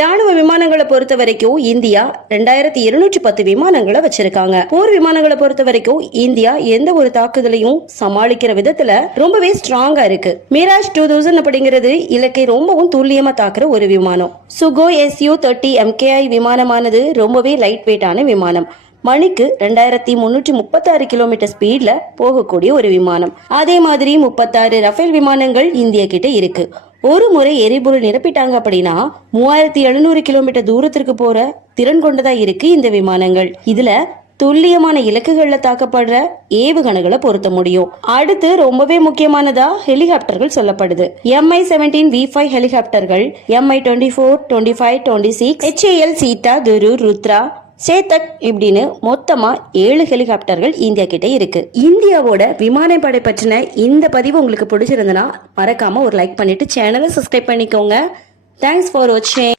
ராணுவ விமானங்களை பொறுத்த வரைக்கும் இந்தியா ரெண்டாயிரத்தி இருநூற்றி பத்து விமானங்களை வச்சிருக்காங்க. போர் விமானங்களை பொறுத்த வரைக்கும் இந்தியா எந்த ஒரு தாக்குதலையும் சமாளிக்கிற விதத்துல ரொம்பவே ஸ்ட்ராங்கா இருக்கு. மிராஜ் டூ தௌசண்ட் அப்படிங்கிறது இலக்கை ரொம்பவும் துல்லியமா தாக்குற ஒரு விமானம். சுகோ எஸ்யூ தேர்ட்டி எம்கேஐ விமானமானது ரொம்பவே லைட் வெயிட்டான விமானம். மணிக்கு ரெண்டாயிரத்தி முன்னூற்றி முப்பத்தாறு கிலோமீட்டர் ஸ்பீட்ல போகக்கூடிய ஒரு விமானம். அதே மாதிரி முப்பத்தாறு ரஃபேல் விமானங்கள் இந்தியா கிட்ட இருக்கு. ஒரு முறை எரிபொருள் நிரப்பிட்டாங்க அப்படின்னா மூவாயிரத்தி எழுநூறு கிலோமீட்டர் தூரத்திற்கு போற திறன் கொண்டதா இருக்கு இந்த விமானங்கள். இதுல துல்லியமான இலக்குகள்ல தாக்கப்படுற ஏவுகணைகளை பொருத்த முடியும். அடுத்து ரொம்பவே முக்கியமானதா ஹெலிகாப்டர்கள் சொல்லப்படுது. எம்ஐ செவன்டீன் வி ஃபைவ் ஹெலிகாப்டர்கள் MI twenty four twenty five twenty six HAL Cheetah Dhruv Rudra Chetak இப்படின்னு மொத்தமா ஏழு ஹெலிகாப்டர்கள் இந்தியா கிட்ட இருக்கு. இந்தியாவோட விமானப்படை பற்றின இந்த பதிவு உங்களுக்கு பிடிச்சிருந்தனா மறக்காம ஒரு லைக் பண்ணிட்டு சேனலை சப்ஸ்கிரைப் பண்ணிக்கோங்க. தேங்க்ஸ் ஃபார் வாட்சிங்